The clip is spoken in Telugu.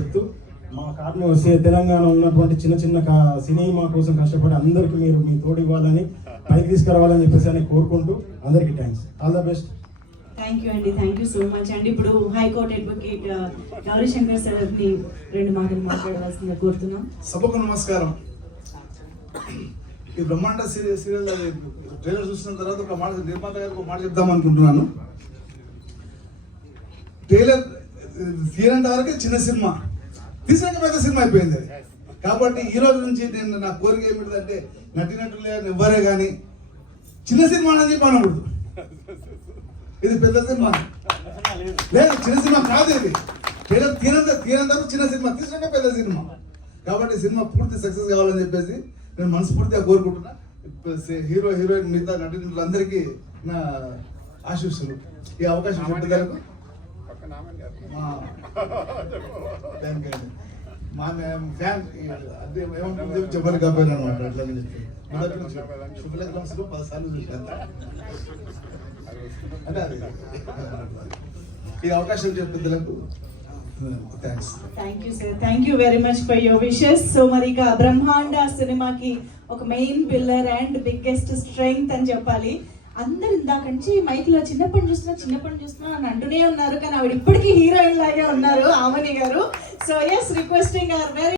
చెప్తూ మా కార్ను వస్తే తెలంగాణ ఉన్నటువంటి చిన్న చిన్న సినిమా కోసం కష్టపడి అందరికీ మీరు మీ తోడు ఇవ్వాలని పైకి తీసుకురావాలని చెప్పేసి అని కోరుకుంటూ అందరికీ thanks, all the best. Thank you అండి, థ్యాంక్ యూ సో మచ్ అండి. ఇప్పుడు హైకోర్టు అడ్వకేట్ గౌరీశంకర్ సార్ని 2 మాటలు మాట్లాడవలసిందిగా కోరుతున్నాం. సభకు నమస్కారం. ఈ బ్రహ్మాండ సీరియల్ ట్రైలర్ చూసిన తర్వాత ఒక మాట నిర్మాత గారికి ఒక మాట చెప్దాం అనుకుంటున్నాను. ట్రైలర్ తీరంత వరకే చిన్న సినిమా, తీసినాక పెద్ద సినిమా అయిపోయింది అది. కాబట్టి ఈ రోజు నుంచి నేను నా కోరిక ఏమిటంటే నటినట్లు ఎవ్వరే కానీ చిన్న సినిమా అని చెప్పి అనకూడదు. ఇది పెద్ద సినిమా లేదు, చిన్న సినిమా కాదు. ఇది ట్రైలర్ తీరంత చిన్న సినిమా, తీసినాక పెద్ద సినిమా. కాబట్టి సినిమా పూర్తి సక్సెస్ కావాలని చెప్పేసి నేను మనస్ఫూర్తిగా కోరుకుంటున్నా. హీరో హీరోయిన్ మిగతా నటీనటులందరికీ నా ఆశీస్సులు. ఈ అవకాశం చెప్పగలకు మా ఫ్యాన్ చెప్పాలి కాబట్టి అనమాట. శుభలగ్నం 10 సార్లు చూసాను. అంటే అది ఈ అవకాశం చెప్పేందుకు thanks. Thank you sir, thank you very much for your wishes. So మరి ఇక బ్రహ్మాండ సినిమాకి ఒక main pillar and biggest strength అని చెప్పాలి. అందరు ఇందాక నుంచి మైక్లో చిన్నప్పటి చూస్తున్నా అని అంటూనే ఉన్నారు, కానీ ఆవిడ ఇప్పటికీ హీరోయిన్ లాగే ఉన్నారు ఆమని గారు. So yes, requesting are very